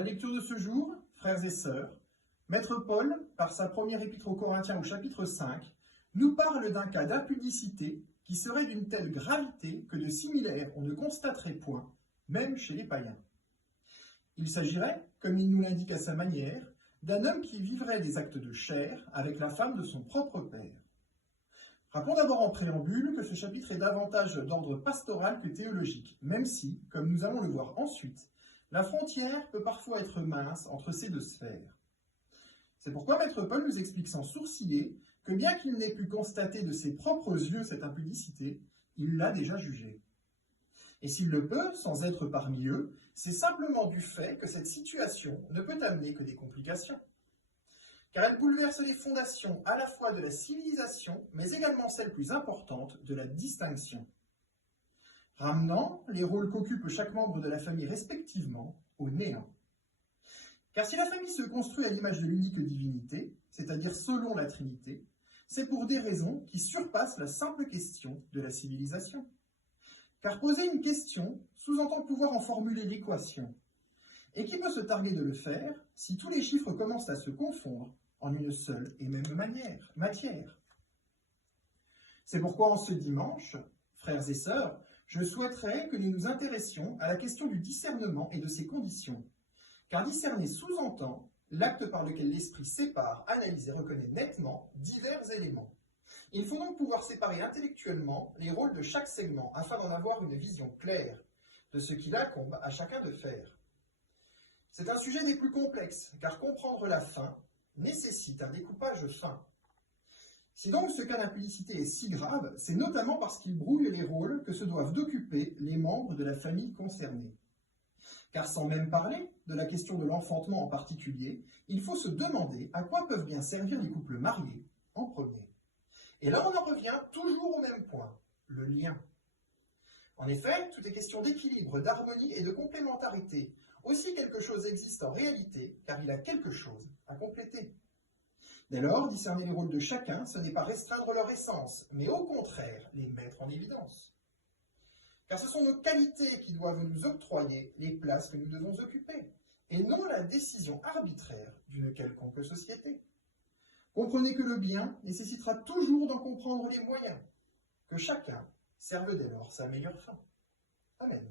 la lecture de ce jour, frères et sœurs, Maître Paul, par sa première épître aux Corinthiens au chapitre 5, nous parle d'un cas d'impudicité qui serait d'une telle gravité que de similaire on ne constaterait point, même chez les païens. Il s'agirait, comme il nous l'indique à sa manière, d'un homme qui vivrait des actes de chair avec la femme de son propre père. Rappelons d'abord en préambule que ce chapitre est davantage d'ordre pastoral que théologique, même si, comme nous allons le voir ensuite, la frontière peut parfois être mince entre ces deux sphères. C'est pourquoi Maître Paul nous explique sans sourciller que bien qu'il n'ait pu constater de ses propres yeux cette impudicité, il l'a déjà jugée. Et s'il le peut, sans être parmi eux, c'est simplement du fait que cette situation ne peut amener que des complications. Car elle bouleverse les fondations à la fois de la civilisation, mais également celle plus importante de la distinction, ramenant les rôles qu'occupe chaque membre de la famille respectivement au néant. Car si la famille se construit à l'image de l'unique divinité, c'est-à-dire selon la Trinité, c'est pour des raisons qui surpassent la simple question de la civilisation. Car poser une question sous-entend pouvoir en formuler l'équation. Et qui peut se targuer de le faire si tous les chiffres commencent à se confondre en une seule et même matière? C'est pourquoi en ce dimanche, frères et sœurs, je souhaiterais que nous nous intéressions à la question du discernement et de ses conditions. Car discerner sous-entend l'acte par lequel l'esprit sépare, analyse et reconnaît nettement divers éléments. Il faut donc pouvoir séparer intellectuellement les rôles de chaque segment afin d'en avoir une vision claire de ce qu'il incombe à chacun de faire. C'est un sujet des plus complexes, car comprendre la fin nécessite un découpage fin. Si donc ce cas d'impudicité est si grave, c'est notamment parce qu'il brouille les rôles que se doivent d'occuper les membres de la famille concernée. Car sans même parler de la question de l'enfantement en particulier, il faut se demander à quoi peuvent bien servir les couples mariés en premier. Et là on en revient toujours au même point, le lien. En effet, tout est question d'équilibre, d'harmonie et de complémentarité. Aussi quelque chose existe en réalité, car il a quelque chose à compléter. Dès lors, discerner les rôles de chacun, ce n'est pas restreindre leur essence, mais au contraire, les mettre en évidence. Car ce sont nos qualités qui doivent nous octroyer les places que nous devons occuper, et non la décision arbitraire d'une quelconque société. Comprenez que le bien nécessitera toujours d'en comprendre les moyens, que chacun serve dès lors sa meilleure fin. Amen.